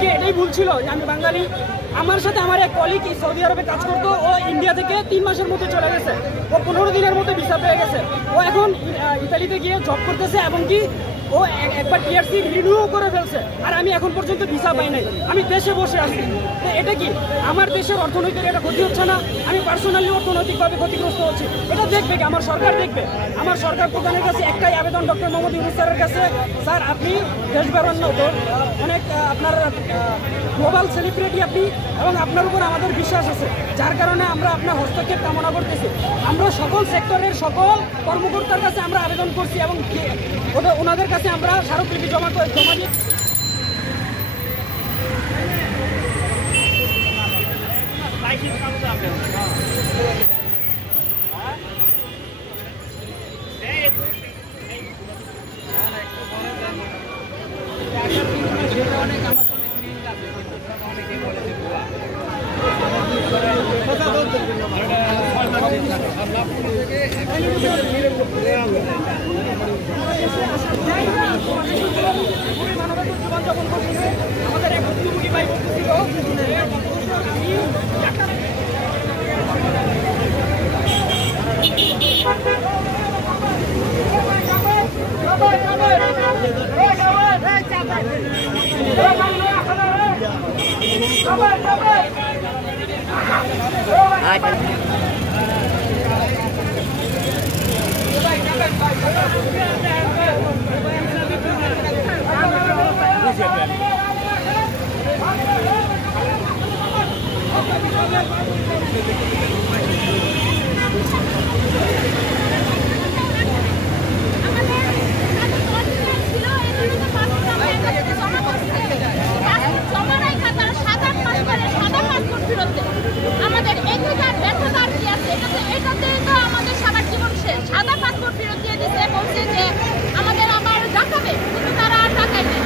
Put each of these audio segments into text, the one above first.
কি এটাই ভুল ছিল যে আমি বাঙালি? আমার সাথে আমার এক কলিগ সৌদি আরবে কাজ করতো, ও ইন্ডিয়া থেকে 3 মাসের মধ্যে চলে গেছে, ও 15 দিনের মধ্যে ভিসা পেয়ে গেছে, ও এখন ইতালিতে গিয়ে জব করতেছে এবং কি ও একবার টিআরসি রিনিউ করে ফেলছে, আর আমি এখন পর্যন্ত ভিসা পাই নাই, আমি দেশে বসে আছি। এটা কি আমার দেশের অর্থনৈতিক এটা ক্ষতি হচ্ছে না? আমি পার্সোনালি অর্থনৈতিকভাবে ক্ষতিগ্রস্ত হচ্ছি, এটা দেখবে কি আমার সরকার? দেখবে। আমার সরকার প্রধানের কাছে একটাই আবেদন ডক্টর মোহাম্মদ ইউনূস স্যারের কাছে, স্যার আপনি দেশ বেরোন্ন অনেক আপনার গ্লোবাল সেলিব্রিটি আপনি, এবং আপনার উপর আমাদের বিশ্বাস আছে, যার কারণে আমরা আপনার হস্তক্ষেপ কামনা করতেছি। আমরা সকল সেক্টরের সকল কর্মকর্তার কাছে আমরা আবেদন করছি এবং ওনাদের কাছে আমরা স্মারকলিপি জমা দিই। আমাদের এক মুরগি ভাই বলতেছিল আমাদের এখানকার ব্যর্থতার কি আছে? এটাতে তো আমাদের সারা জীবন শেষ। সাদা পাসপোর্ট ফেরত দিয়ে দিচ্ছে, বলছে যে আমাদের আবার ডাকাবে, কিন্তু তারা আর ডাকায় নেই।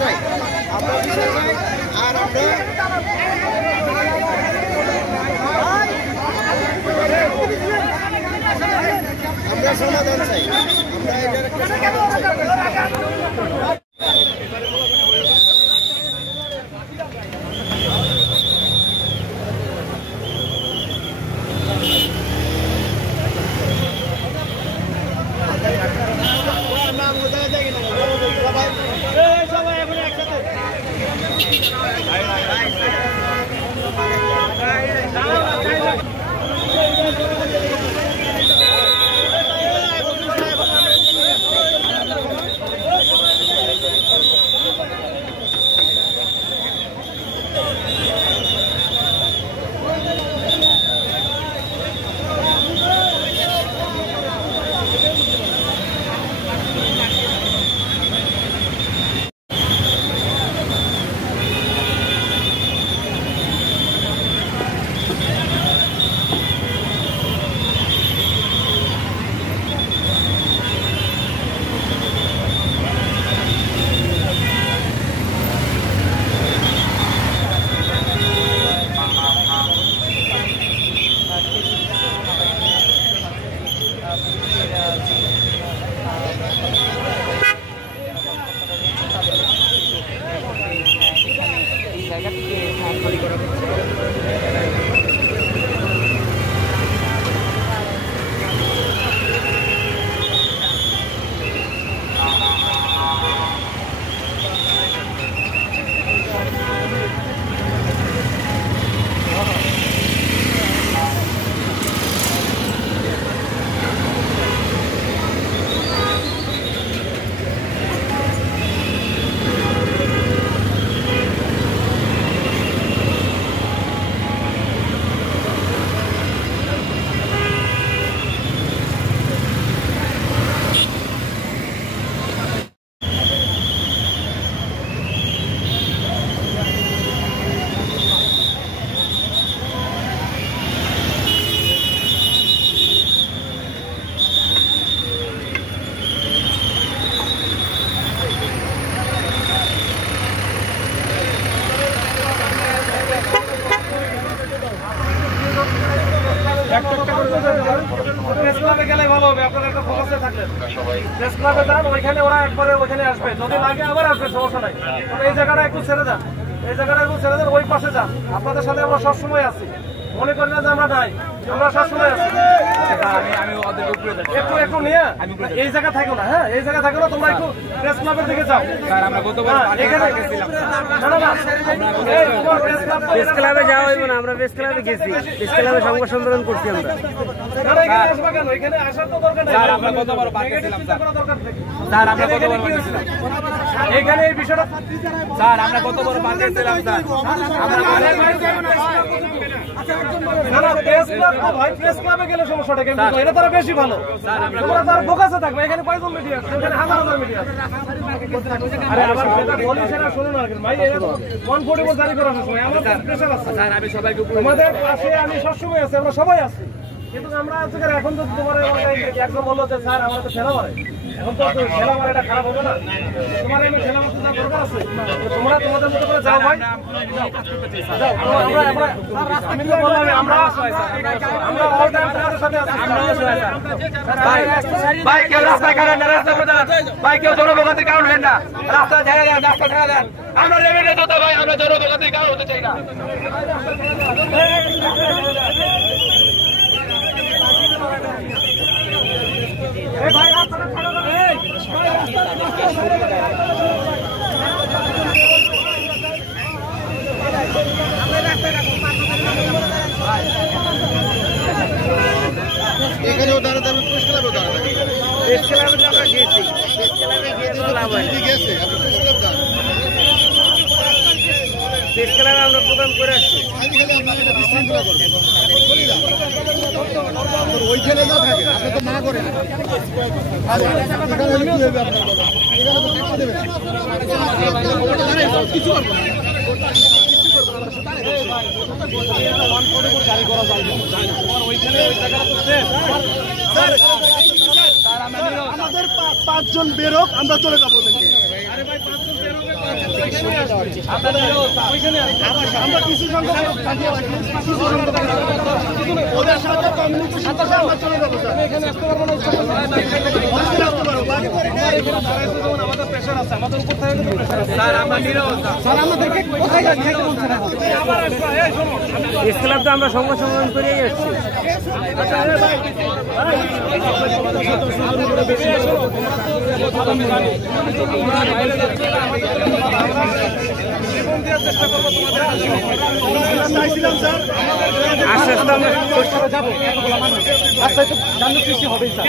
চাই, আমরা বিচার চাই, আর আমরা সমাধান চাই, আমরা এটার একটা সমাধান চাই। গেলে ভালো হবে, আপনারা একটা ফোকাসে থাকলেন। প্রেস ক্লাবে যান, ওইখানে ওরা একবারে ওইখানে আসবে, যদি লাগে আবার আসবে, সমস্যা নাই। এই জায়গাটা একটু ছেড়ে যান, এই জায়গাটা একটু ছেড়ে দেন, ওই পাশে যান। আপনাদের সাথে আমরা সবসময় আছি, মনে করি না যে আমরা নাই, আমরা সবসময় আছি। একটু একটু নিয়ে এই জায়গা থাকো না, হ্যাঁ এই জায়গা থাকো না, তোমরা একটু প্রেস ক্লাবের দিকে যাও। প্রেস ক্লাবে যাওয়া হইব না, আমরা প্রেস ক্লাবে গেছি, প্রেস ক্লাবে সংবাদ সম্মেলন করছি আমরা। এখানে এই বিষয়টা স্যার আমরা কত বড় পাঠিয়েছিলাম স্যার, প্রেস ক্লাবে গেলে সমস্যাটা কেন? এটা তারা বেশি ভালো, তোমরা তার ফোকাসে থাকবে। এখানে কয়জন মিডিয়া আছে? এখানে হাজার হাজার মিডিয়া আছে। আরে আবার যেটা বলি সেটা শুনুন আর কি ভাই, এটা তো 144 জারি করার সময় আমরা প্রেসার আছে স্যার আমি সবাইকে তোমাদের পাশে, আমি সবসময় আছি, আমরা সবাই আছি। কিন্তু আমরা এখন তো তোমার একজন বললো যে স্যার আমরা তো খেলা মারে, এখন তো খেলা মারে, এটা খারাপ হবে না? তোমার এমনি খেলা মারতে যা দরকার আছে, তোমরা তোমাদের মতো করে যাও ভাই। আমি তো বললাম আমরা অল টাইম তোমাদের সাথে আছি। ভাই কেউ রাস্তায় কারণ না, রাস্তা ভাই কেউ জনভোগান্তির কারণ হয় না, রাস্তা ছেড়ে দেন, রাস্তা ছেড়ে দেন। আমরা রেভিনিউ তো ভাই, আমরা জনভোগান্তির কারণ হতে চাই না। এখানেও দাঁড়াতে হবে, প্রেস ক্লাবেও দাঁড়াতে হবে। প্রেস ক্লাবে তো আমরা গেছি, প্রেস ক্লাবে গিয়ে তো লাভ হয় না। গেছে আপনি প্রেস ক্লাব যান, প্রেস ক্লাবে আমরা প্রোগ্রাম করে আসছি। আজকাল আপনাকে একটা বিশৃঙ্খলা করবে, ওইখানে না থাকে, আপনি তো না করেন। এখানে কি হবে আপনার কথা? এখানে তো থাকতে দেবেন কিছু করবো না। আমাদের 5 জন বেরোক, আমরা চলে যাবো। আমরা কিছু সংখ্যক ওদের সাথে কমিউনিটির সাথে আমরা চলে যাবো এখানে আসতে পারবো না আমাদের প্রেশার আছে আমাদের উপর থেকে কিন্তু প্রেশার আছে স্যার আমরা নিরব স্যার আমাদেরকে কোথায় যাইতে বলছেন আবার আসবা এই শোনো ইসলাম তো আমরা সংবাদ সম্মেলন করেই যাচ্ছি। চেষ্টা করবো তোমাদের চাইছিলাম স্যার আস্তে আস্তে আমরা যাবো এতগুলো মানুষ রাস্তায় তো যানজট সৃষ্টি হবেই স্যার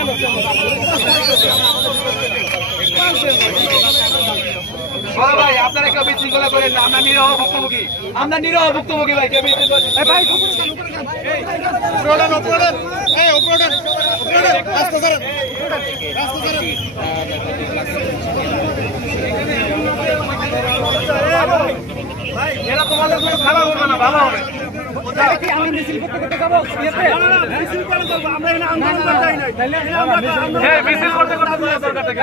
বড় ভাই আপনারা কেউ বিশৃঙ্খলা করেন না, আমরা নিরহ ভুক্তভোগী, আমরা নিরহ ভুক্তভোগী ভাই, কেউ বিশৃঙ্খলা ভাই এরা তোমাদের কোনো খারাপ হবে না, ভালো হবে। আমি মিছিল করতে করতে যাবো মিছিল করতে করতে দরকার থেকে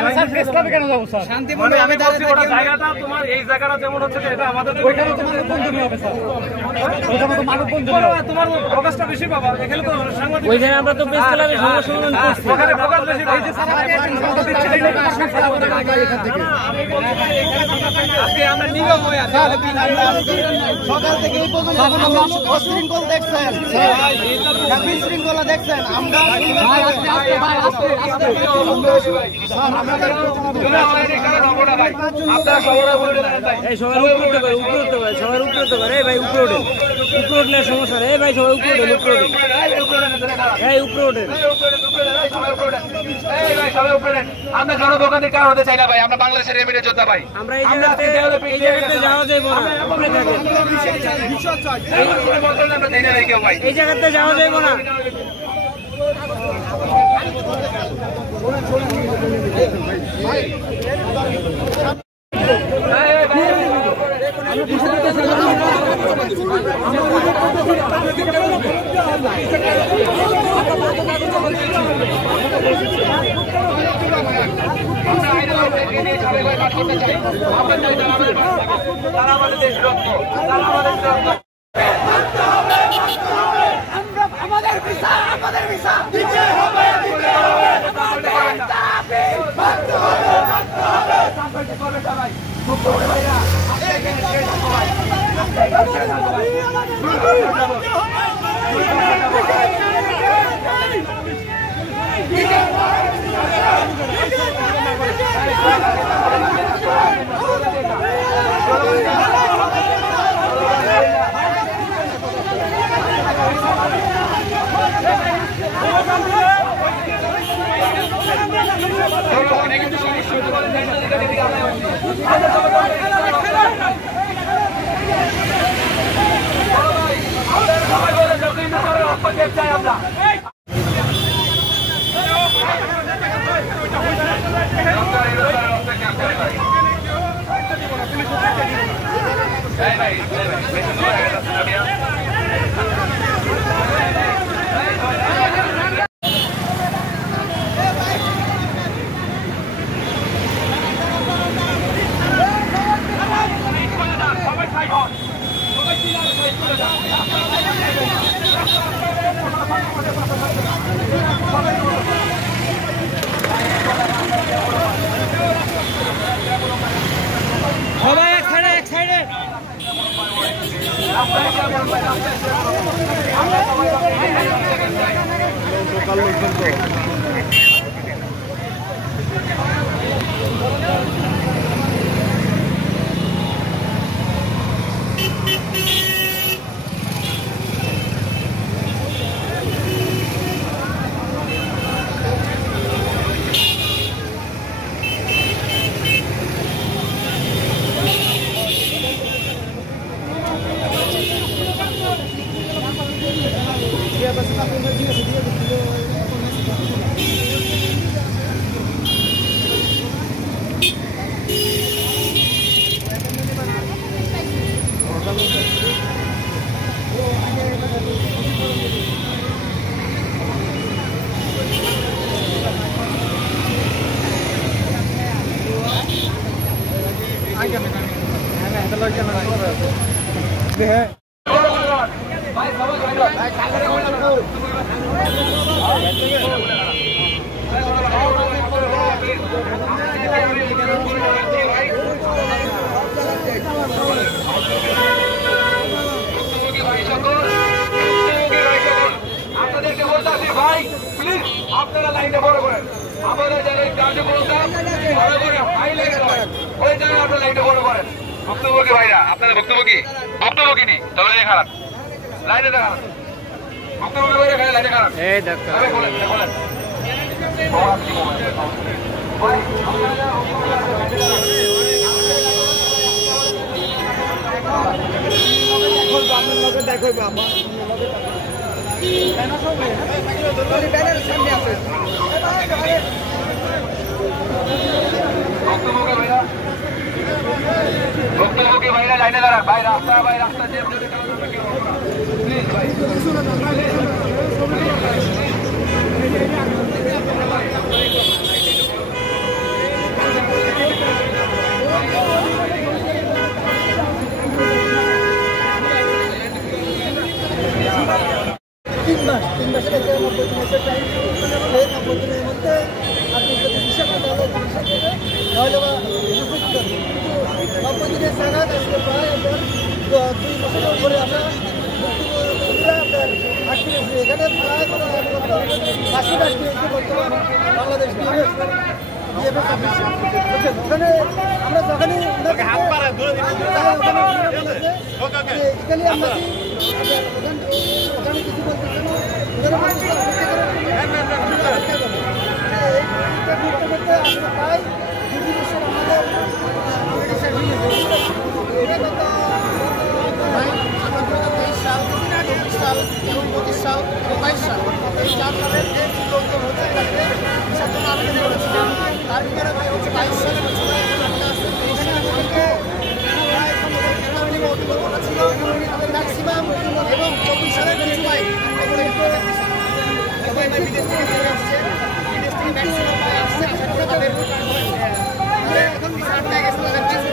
কেন যাবো স্যার মানে আমি বলছি ওটা জায়গাটা তোমার এই জায়গাটা যেমন হচ্ছে যে এটা আমাদের ওইখানে তোমাদের বন্ধনী হবে স্যার ওইখানে তো মানব বন্ধনী হবে তোমার ফোকাসটা বেশি পাবা এখানে তো সাংবাদিক ওইখানে আমরা তো প্রেস ক্লাবে সংবাদ সম্মেলন করছি। ওখানে ফোকাস বেশি পাবে আজকে আমরা নীরব হয়ে আছি। সকাল থেকে এই পর্যন্ত অশৃঙ্খল দেখছেন বিশৃঙ্খলা দেখছেন আমরা এই সবার উপরে উঠতে পারে, উপরে উঠতে পারে, সবার উপরে উঠতে পারে। এই ভাই উপরে ওঠেন, উপরে উঠলে সমস্যা নেই। এই ভাই সবাই উপরে ওঠেন, উপরে ওঠেন, এই উপরে ওঠেন। আমরা জনভোগান্তির কারণ হতে চাই না ভাই, আমরা বাংলাদেশের রেমিডে যোদ্ধা ভাই। আমরা এই জায়গাতে যাওয়া যাবো না, উপরে থাকেন। আমরা চাই না কেউ ভাই। এই জায়গাতে যাওয়া যাবো না। তারা আমাদের দেশ রক্ত, তারা আমাদের রক্ত। আমাদের ভিসা দিতে হবে সবাই এক সাইডে এক সাইডে আপনাদেরকে বলতে ভাই প্লিজ আপনারা লাইনটা বড় করেন। আমাদের জায়গায় কার্যক্রমটা বড় করে হাই লেগে যায়, ওই জায়গায় আপনারা লাইনটা বড় করেন। বক্তব্য কি ভাইরা? আপনাদের বক্তব্য কি? বক্তব্য কি নেই? চলো যে খারাপ লাইনে দেখান বক্তব্য কি ভাইরা? খাই লাইনে খারাপ বলেন বলেন। বক্তব্য কি ভাইরা? লাইনে দাঁড়ান ভাই, রাস্তা প্লিজ ভাই। তিন মাসের একটা 90 দিনের টাইম, এই 90 দিনের মধ্যে আপনি যদি হিসাব করতে হবে তাহলে বা সুযোগ করবে। কিন্তু 90 দিনের জায়গায় আসলে প্রায় আপনার 2 বছরের উপরে আমরা আপনার আটকে গেছি। এখানে প্রায় কোনো 500 আটকে গেছে বর্তমান বাংলাদেশ বিএফএস অফিসে, বুঝছেন? ওখানে আমরা যখনই ইতালি আমরা ওখানে কিছু বলতেছে না, প্রায় 2 বছর আমাদের সাল 25 সাল 27 সাল 4 সালের যে লোকজন হচ্ছে তাদের আবেদন করেছিলাম। তার ভিতরে ভাই হচ্ছে 22 সালের ছিল ম্যাক্সিমাম এবং 24 সালের কিছু ভাই বিদেশ থেকে চলে আসছে, বিদেশ থেকে ম্যাক্সিমাম আসছে। আসার পরে তাদের এখন বিচার পেয়ে গেছে তাদের কাছে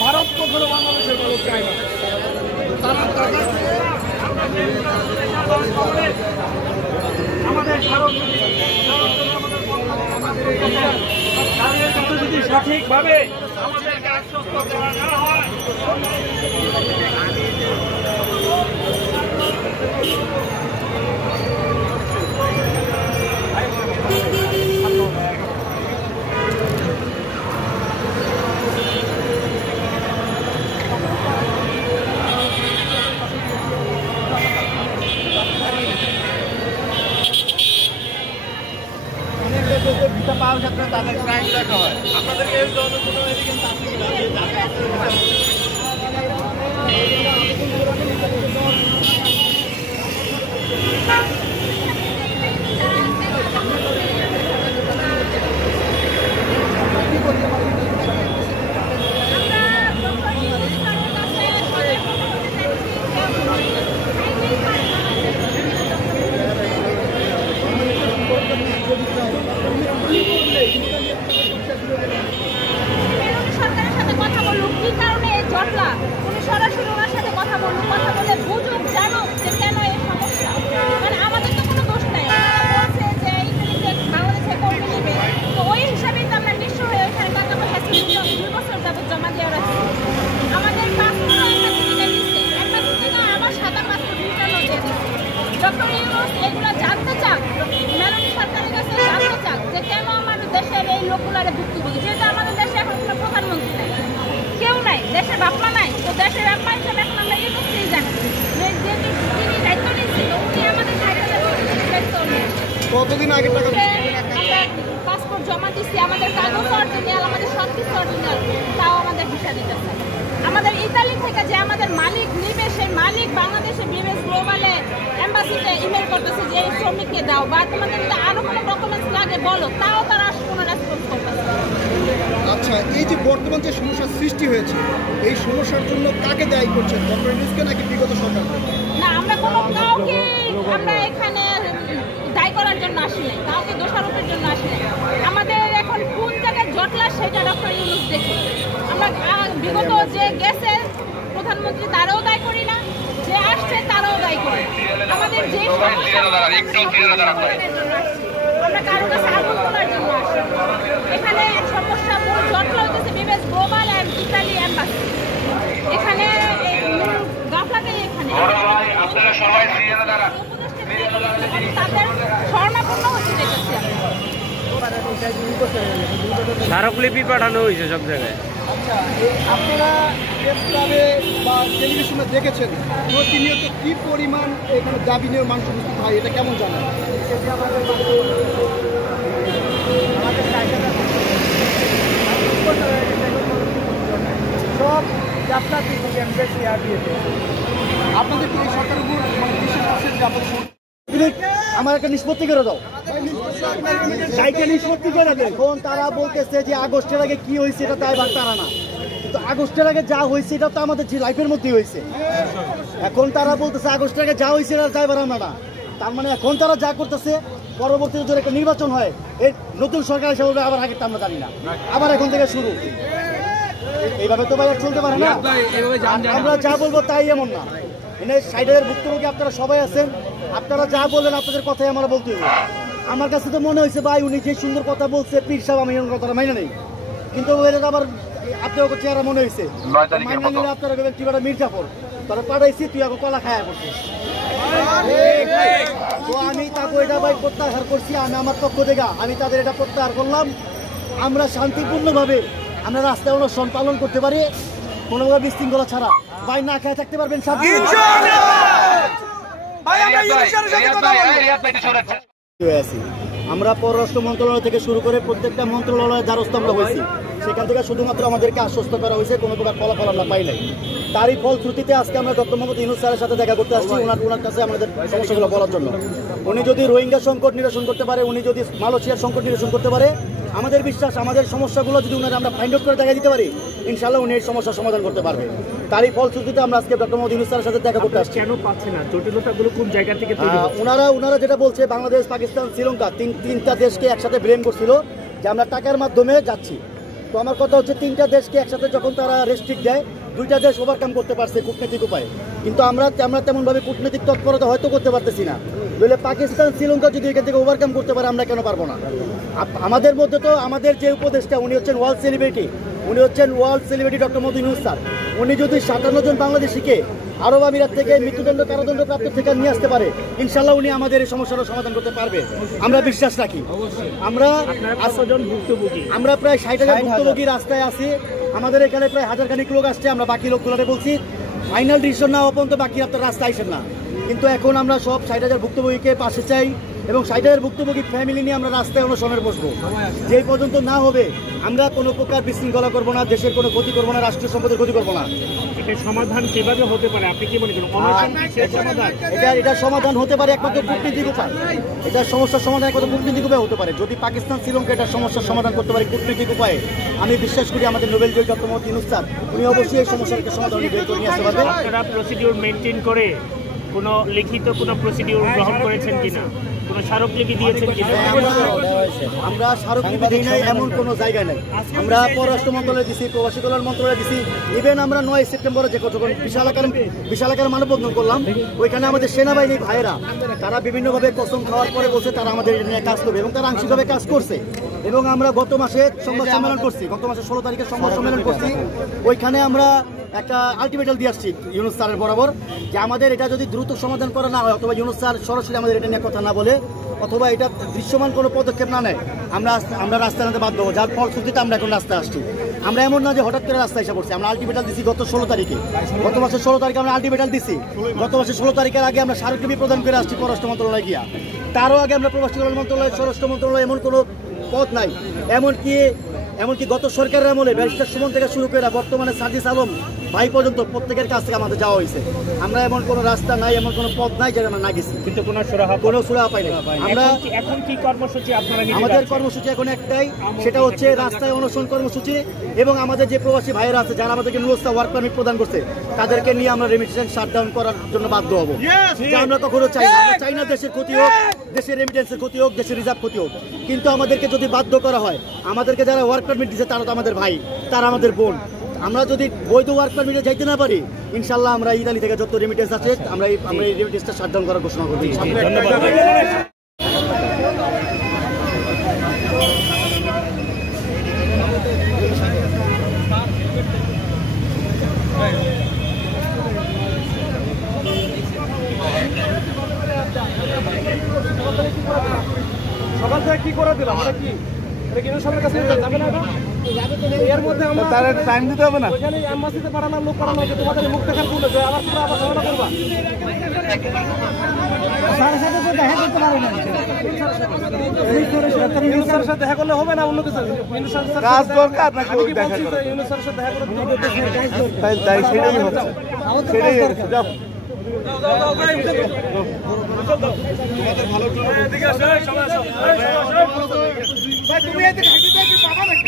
ভারত কখনো বাংলাদেশের মানুষ চায় না। আমাদের ভারত যদি সঠিকভাবে আমাদেরকে আশ্বস্ত করা না হয়, পাওয়ার ক্ষেত্রে তাদের ক্রাইম দেখা হয়। আপনাদেরকে কোনো এভিডেন্স আছে কিনা যে সরকারের সাথে কথা বলুক কি কারণে এই জটলা, উনি সরাসরি ওনার সাথে কথা বলুক, কথা বলে বুঝুক, জানুক যে কেন এই সমস্যা। মানে আমাদের তো কোনো দোষ নাই, বলছে যে ইতালিতে বাংলাদেশে কর্মী নেবে, তো ওই হিসাবেই তো আমরা নিঃস্ব হয়ে ওইখানে টাকা পয়সা 2 বছর যাবত জমা দিয়ে রাখছি। আমাদের পাসপোর্ট একটা দিকে আমার সাদা পাসপোর্ট রিটার্নও দিয়ে দিচ্ছে। ডক্টর ইউনূস এগুলো জানতে চাক, মেলনি সরকারের কাছে জানতে চাক যে কেন আমাদের দেশের এই লোকগুলারে ভুক্তভোগী। যেহেতু আমাদের দেশে এখন কোনো প্রধানমন্ত্রী নাই, কেউ নাই, দেশের বাপমা নাই, তো দেশের বাপমা হিসেবে এখন আমরা ইউনূসকেই জানি যে তিনি দায়িত্ব নিচ্ছি, তো উনি আমাদের দায়িত্ব কতদিন আগে টাকা আমরা পাসপোর্ট জমা দিচ্ছি, আমাদের কাগজ অরিজিনাল, আমাদের সব কিছু অরিজিনাল, তাও আমাদের ভিসা দিতেছে। আমাদের ইতালি থেকে যে আমাদের মালিক নিবে, সেই মালিক বাংলাদেশে বিএস গ্লোবালে এম্বাসিতে ইমেল করতেছে যে এই শ্রমিককে দাও বা তোমাদের আরো কোনো ডকুমেন্টস লাগে বলো, তাও তারা কোনো রেসপন্স এই যে বর্তমান যে সমস্যার সৃষ্টি হয়েছে, এই সমস্যার জন্য কাকে দায়ী করছেন, ডক্টর ইউনূসকে নাকি বিগত সরকার? না, আমরা কোনো কাউকে আমরা এখানে দায়ী করার জন্য আসি নাই, কাউকে দোষারোপের জন্য আসি নাই। আমাদের এখন কোন জায়গায় জটলা সেটা ডক্টর ইউনূস দেখে। আমরা বিগত যে গেছে প্রধানমন্ত্রী তারাও দায়ী করি না, যে আসছে তারাও দায়ী করি। আমাদের যে আমরা কারো কাছে আগুন তোলার জন্য আসি। এখানে সমস্যা মূল জটলা হইতেছে বিবেস গ্লোবাল অ্যান্ড ইতালি অ্যাম্বাসি। এখানে গাফলাতেই এখানে আপনারা সবাই সিরিয়ালে দাঁড়ান। তাদের শরণাপন্ন হচ্ছে দেখেছি। স্মারকলিপি পাঠানো হয়েছে সব জায়গায়। আচ্ছা, আপনারা প্রেস ক্লাবে বা টেলিভিশনে দেখেছেন প্রতিনিয়ত কি পরিমাণ এখানে দাবি নিয়ে মানুষ উপস্থিত হয়, এটা কেমন জানেন? সব যাত্রা আপনাদের কি এই সরকারের উপর বিশ্বাস আছে যে আপনাদের আমার একটা নিষ্পত্তি করে দাও, নিষ্পত্তি করে দেয়। এখন তারা বলতেছে যে আগস্টের আগে কি হয়েছে এটা তাই তারা না, কিন্তু আগস্টের আগে যা হয়েছে এটা তো আমাদের লাইফের মধ্যেই হয়েছে। এখন তারা বলতেছে আগস্টের আগে যা হয়েছে এটা যাইবার আমরা না। তার মানে এখন তারা যা করতেছে পরবর্তীতে যদি একটা নির্বাচন হয় এই নতুন সরকার হিসেবে আবার আগেরটা আমরা জানি না, আবার এখন থেকে শুরু। এইভাবে তো ভাই আর চলতে পারে না। আমরা যা বলবো তাই এমন না। এনে সাইডের ভুক্তভোগী আপনারা সবাই আছেন, আপনারা যা বললেন আপনাদের কথাই আমরা বলতে হবে। আমার কাছে তো মনে হয়েছে ভাই উনি যে সুন্দর কথা বলছে পীর সাহেব, আমি এমন কথাটা মাইনে নেই, কিন্তু আবার আপনার চেহারা মনে হয়েছে মাইনে নিলে আপনারা বলবেন কি বেটা মির্জাফর তারা পাঠাইছি তুই এখন কলা খায়া করছিস। তো আমি তাকে এটা ভাই প্রত্যাহার করছি, আমি আমার পক্ষ থেকে আমি তাদের এটা প্রত্যাহার করলাম। আমরা শান্তিপূর্ণভাবে আমরা রাস্তায় অনশন পালন করতে পারি কোনোভাবে বিশৃঙ্খলা ছাড়া। ভাই না খেয়ে থাকতে পারবেন সব। আমরা পররাষ্ট্র মন্ত্রণালয় থেকে শুরু করে প্রত্যেকটা মন্ত্রণালয়ের দ্বারস্থ আমরা হয়েছি, সেখান থেকে শুধুমাত্র আমাদেরকে আশ্বস্ত করা হয়েছে, কোনো প্রকার ফলাফল আমরা পাই নাই। তারই ফলশ্রুতিতে আজকে আমরা ডক্টর মোহাম্মদ ইউনূস স্যারের সাথে দেখা করতে আসছি ওনার কাছে আমাদের সমস্যাগুলো বলার জন্য। উনি যদি রোহিঙ্গা সংকট নিরসন করতে পারে, উনি যদি মালয়েশিয়ার সংকট নিরসন করতে পারে, আমাদের বিশ্বাস আমাদের সমস্যাগুলো যদি উনারা আমরা ফাইন্ড আউট করে দেখা দিতে পারি ইনশাআল্লাহ উনি এই সমস্যার সমাধান করতে পারবে। তারই ফলশ্রুতিতে আমরা আজকে ডক্টর মোহাম্মদ ইউনূস স্যারের সাথে দেখা করতে আসছি। কেন পাচ্ছে না, জটিলতাগুলো কোন জায়গা থেকে তৈরি হচ্ছে? ওনারা যেটা বলছে বাংলাদেশ, পাকিস্তান, শ্রীলঙ্কা তিনটা দেশকে একসাথে ব্লেম করছিল যে আমরা টাকার মাধ্যমে যাচ্ছি। তো আমার কথা হচ্ছে তিনটা দেশকে একসাথে যখন তারা রেস্ট্রিক্ট দেয়, দুইটা দেশ ওভারকাম করতে পারছে কূটনৈতিক উপায়ে, কিন্তু আমরা তেমনভাবে কূটনৈতিক তৎপরতা হয়তো করতে পারতেছি না। বলে পাকিস্তান, শ্রীলঙ্কা যদি এখান থেকে ওভারকাম করতে পারে আমরা কেন পারবো না? আমাদের মধ্যে তো আমাদের যে উপদেষ্টা উনি হচ্ছেন world celebrity doctor Mohammad Yunus sir. উনি যদি 57 জন বাংলাদেশিকে আরব আমিরাত থেকে মৃত্যুদণ্ড কারাদণ্ড প্রাপ্ত থেকে নিয়ে আসতে পারে ইনশাল্লাহ উনি আমাদের এই সমস্যার সমাধান করতে পারবে, আমরা বিশ্বাস রাখি। আমরা প্রায় 60,000 ভুক্তভোগী রাস্তায় আছি, আমাদের এখানে প্রায় 1000 খানিক লোক আসছে। আমরা বাকি লোকগুলোরে বলছি ফাইনাল ডিসিশন না হওয়া পর্যন্ত বাকি আপনার রাস্তায় আসেন না, কিন্তু এখন আমরা সব 60,000 ভুক্তভোগীকে পাশে চাই এবং 60,000 ভুক্তভোগী ফ্যামিলি নিয়ে আমরা রাস্তায় অনশনে বসবো। যেই পর্যন্ত না হবে আমরা কোনো প্রকার বিশৃঙ্খলা করবো না, দেশের কোনো ক্ষতি করবো না, রাষ্ট্রীয় সম্পদের ক্ষতি করবো না। এটার সমাধান কিভাবে হতে পারে আপনি কি মনে করেন? এটার সমাধান হতে পারে একমাত্র কূটনীতিক উপায়। এটার সমস্যার সমাধান একমাত্র কূটনীতিক উপায় হতে পারে। যদি পাকিস্তান, শ্রীলঙ্কা এটার সমস্যার সমাধান করতে পারে কূটনীতিক উপায়ে, আমি বিশ্বাস করি আমাদের নোবেল জয়ী ডক্টর মোহাম্মদ ইউনূস স্যার উনি অবশ্যই এই সমস্যার একটা সমাধান বের করে নিয়ে আসতে পারবেন। আপনারা প্রসিডিউর মেনটেন করে কোনো লিখিত কোনো প্রসিডিউর গ্রহণ করেছেন কিনা, কোনো স্মারকলিপি দিয়েছেন কিনা? আমরা স্মারকলিপি দিই নাই এমন কোনো জায়গায় নাই। আমরা পররাষ্ট্র মন্ত্রণালয়ে দিছি, প্রবাসী কল্যাণ মন্ত্রণালয়ে দিছি, ইভেন আমরা 9 সেপ্টেম্বরে যে যখন বিশাল আকারে মানববন্ধন করলাম ওইখানে আমাদের সেনাবাহিনী ভাইয়েরা তারা বিভিন্নভাবে কসম খাওয়ার পরে বলছে তারা আমাদের নিয়ে কাজ করবে এবং তারা আংশিকভাবে কাজ করছে। এবং আমরা গত মাসে সংবাদ সম্মেলন করছি, গত মাসে 16 তারিখে সংবাদ সম্মেলন করছি, ওইখানে আমরা একটা আলটিমেটাম দিয়ে আসছি ইউনূস স্যারের বরাবর যে আমাদের এটা যদি দ্রুত সমাধান করা না হয় অথবা ইউনূস স্যার সরাসরি আমাদের এটা নিয়ে কথা না বলে অথবা এটা দৃশ্যমান কোনো পদক্ষেপ না নেয় আমরা রাস্তায় নামতে বাধ্য হবো, যার ফলশ্রুতিতে আমরা এখন রাস্তায় আসছি। আমরা এমন না যে হঠাৎ করে রাস্তায় এসে পড়ছি, আমরা আলটিমেটাম দিচ্ছি গত 16 তারিখে, গত মাসের 16 তারিখে আমরা আলটিমেটাম দিচ্ছি। গত মাসের 16 তারিখের আগে আমরা স্মারকলিপি প্রদান করে আসছি পররাষ্ট্র মন্ত্রণালয়ে গিয়া, তারও আগে আমরা প্রবাসী কল্যাণ মন্ত্রণালয়, স্বরাষ্ট্র মন্ত্রণালয় এমন কোনো পথ নাই। এমনকি গত সরকারের আমলে ব্যারিস্টার সুমন থেকে শুরু করে বর্তমানে সার্জিস আলম ভাই পর্যন্ত প্রত্যেকের কাছ থেকে আমাদের যাওয়া হয়েছে। আমরা এমন কোনো রাস্তা নাই, এমন কোনো পথ নাই যেটা আমরা না গেছি, কিন্তু কোনো সুরাহা পাই না। আমরা এখন কি কর্মসূচি আপনারা আমাদের কর্মসূচি এখন একটাই, সেটা হচ্ছে রাস্তায় অনশন কর্মসূচি, এবং আমাদের যে প্রবাসী ভাইয়েরা আছে যারা আমাদেরকে নুরস্তা ওয়ার্ক পারমিট প্রদান করছে তাদেরকে নিয়ে আমরা রেমিটেন্স শাটডাউন করার জন্য বাধ্য হব। যা আমরা কখনো চাই না। আমরা চাই না দেশের ক্ষতি হোক, দেশের রেমিটেন্সের ক্ষতি হোক, দেশের রিজার্ভ ক্ষতি হোক, কিন্তু আমাদেরকে যদি বাধ্য করা হয়, আমাদেরকে যারা ওয়ার্ক পারমিট দিচ্ছে তারা তো আমাদের ভাই, তারা আমাদের বোন। আমরা যদি বৈধ ওয়ার্ক পারমিটে যাইতে না পারি, ইনশাল্লাহ আমরা ইতালি থেকে যত রেমিটেন্স আছে আমরা এই রেমিটেন্সটা শাটডাউন করার ঘোষণা করব। সকাল থেকে কি করে দিলাম? কি সবার কাছে যাবে না? এর মধ্যে আমরা টাইম দিতে হবে না। ওইখানে এম্বাসিতে পাঠানোর লোক পাঠানো হচ্ছে, তোমাদের মুখ দেখার ভুল হচ্ছে, আবার তোমরা আবার ঝামেলা করবা। স্যারের সাথে তো দেখা করতে পারবে না, স্যারের সাথে দেখা করলে হবে না, অন্য কিছু কাজ দরকার নাকি? ওই দেখা করে স্যারের সাথে দেখা করে তাই সেটাই হচ্ছে, সেটাই হচ্ছে। যাও তুমি এদিকে বাবা নাকি?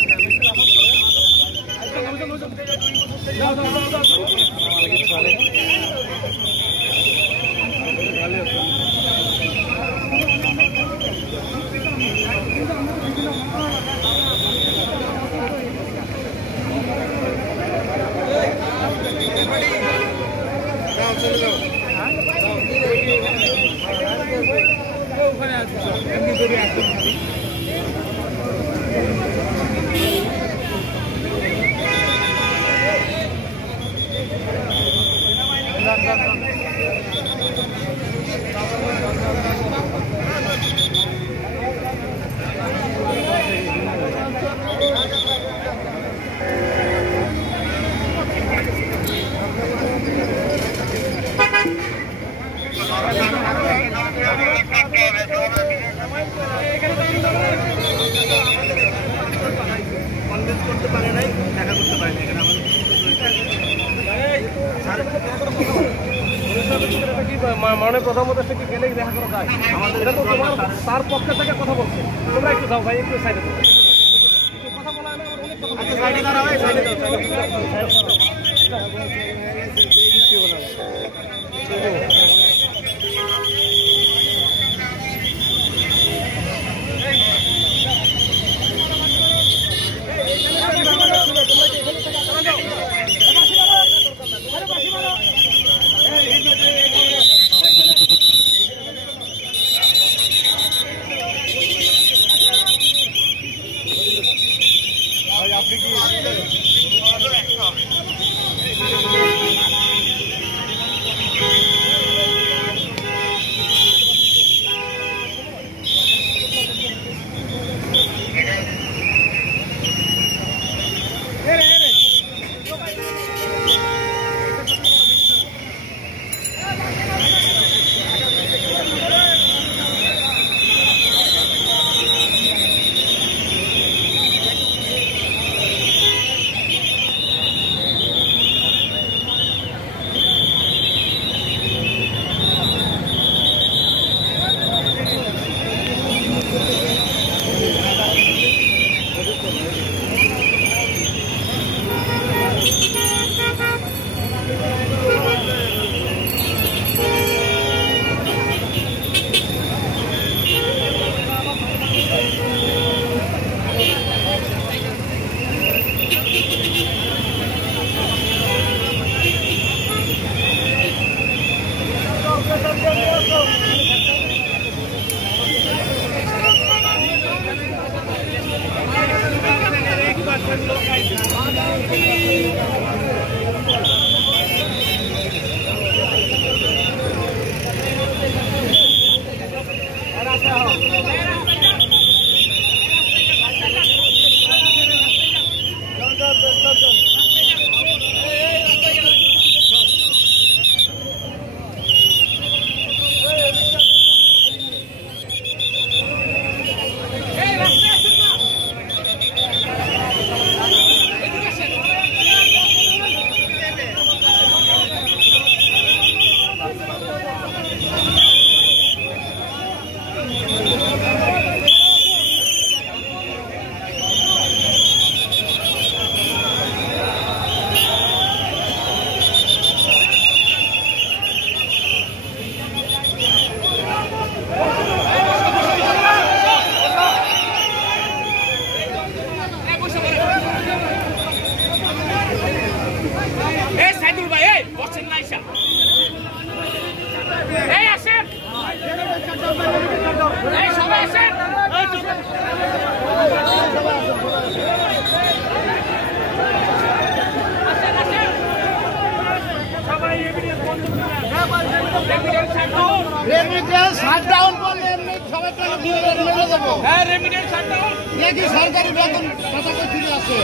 মাননীয় প্রধানমন্ত্রীর সাথে গেলেই দেখা করা যায়। এটা তো তোমার তার পক্ষে থেকে কথা বলছে। তোমরা একটু যাও ভাই, একটু সাইডে দাও। কথা বলা আমি আমার অনেক কথা সাইডে দাঁড়াও, সাইডে দাও। রেমিটেন্স শাটডাউন করলে সবাই মেরে যাবো। হ্যাঁ, রেমিটেন্স শাটডাউন নাকি সরকারি বেতন কথা ফিরে আসে।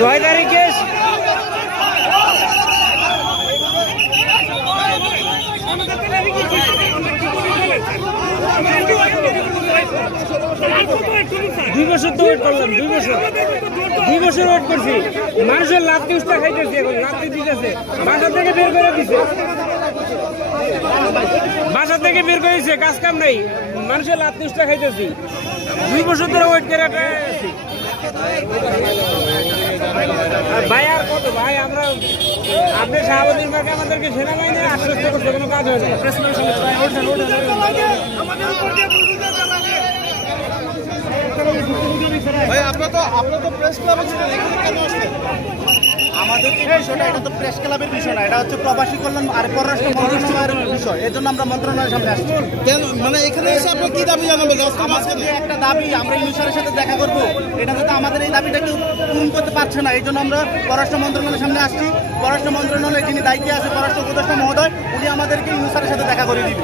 নয় তারিখে দুই বছর তো ওয়েট করলাম, 2 বছর ওয়েট করছি। মানুষের লাত্তি উস্তা খাইতেছে, এখন লাত্তি দিতেছে, বাসা থেকে বের করে দিছে, বাসা থেকে বের করেছে, কাজ কাম নাই, মানুষের লাত্তি উস্তা খাইতেছি। 2 বছর ধরে ওয়েট করে আছি ভাই। আর কত ভাই, আমরা আপনি শাহাবুদ্দিন ভাইকে আমাদেরকে সেনাবাহিনী আশ্বস্ত করছে, কোনো কাজ হয় না। ভাই আপনার তো প্রেস ক্লাবে ছিলেন, এখানে কেন আসলেন? আমাদের যে বিষয়টা, এটা তো প্রেস ক্লাবের বিষয় না, এটা হচ্ছে প্রবাসী কল্যাণ আর পররাষ্ট্র মন্ত্রণালয়ের বিষয়। এর জন্য আমরা মন্ত্রণালয়ের সামনে আসছি। কেন, মানে এখানে এসে আপনার কি দাবি জানাবেন? আমাদের যে একটা দাবি, আমরা ইউনুসের সাথে দেখা করবো, এটা তো আমাদের এই দাবিটা কেউ পূরণ করতে পারছে না। এই জন্য আমরা পররাষ্ট্র মন্ত্রণালয়ের সামনে আসছি। পররাষ্ট্র মন্ত্রণালয়ের যিনি দায়িত্বে আছে, পররাষ্ট্র উপদেষ্টা মহোদয়, উনি আমাদেরকে ইউনুসের সাথে দেখা করে দিবে।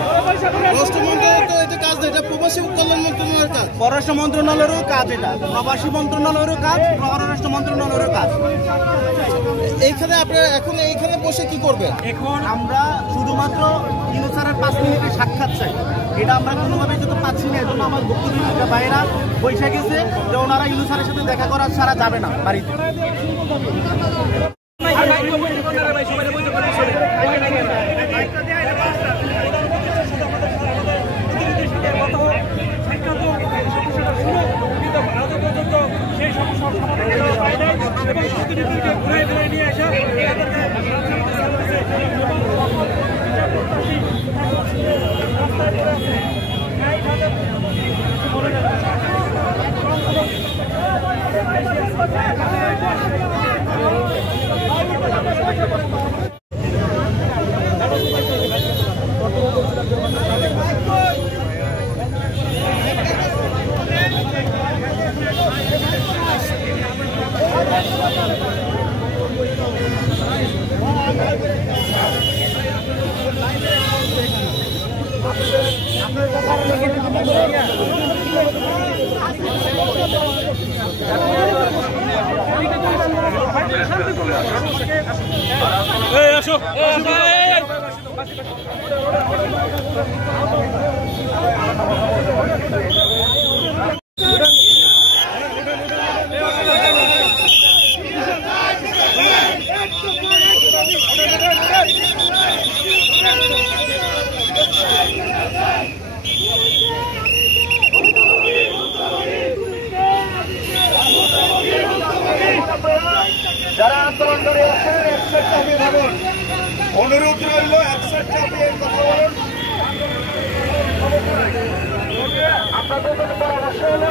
পররাষ্ট্র মন্ত্রণালয় তো এটা কাজ, এটা প্রবাসী কল্যাণ মন্ত্রণালয়ের কাজ। পররাষ্ট্র মন্ত্রণালয়েরও কাজ, এটা প্রবাসী মন্ত্রণালয়েরও কাজ, পররাষ্ট্র মন্ত্রণালয়েরও কাজ। এইখানে আপনারা এখন এইখানে বসে কি করবেন? এখন আমরা শুধুমাত্র ইউনুসের 5 মিনিটের সাক্ষাৎ চাই। এটা আমরা কোনোভাবে যেতে পাচ্ছি না। এজন্য আমার বক্তব্য বাইরা বসে গেছে যে ওনারা ইউনুসের সাথে দেখা করার ছাড়া যাবে না বাড়িতে। যারা আন্দোলন করে আছেন একসাথে আমি ভাবুন, অনুরোধ রইল একসাথে আপনি কথা বলুন। আপনাদের জন্য পরামর্শ হলো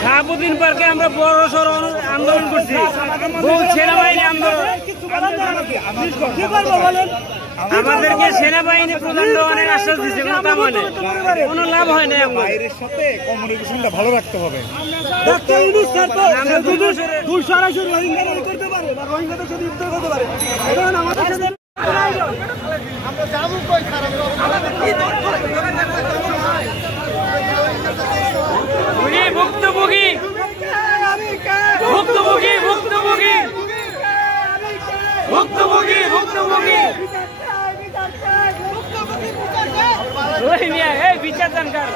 শাহাবুদ্দিন পার্কে আমরা বড় সড় আন্দোলন করছি, বহু সেনাবাহিনী আন্দোলন, আমাদেরকে সেনাবাহিনী প্রধান অনেক আশ্বাস দিচ্ছে, কোনো কাম হয় না, কোনো লাভ হয় না। বাইরের সাথে কমিউনিকেশনটা ভালো রাখতে হবে। ভুক্তভোগী ভুক্তভোগী ভুক্তভোগী ভুক্তভোগী ভুক্তভোগী বিচার জানকার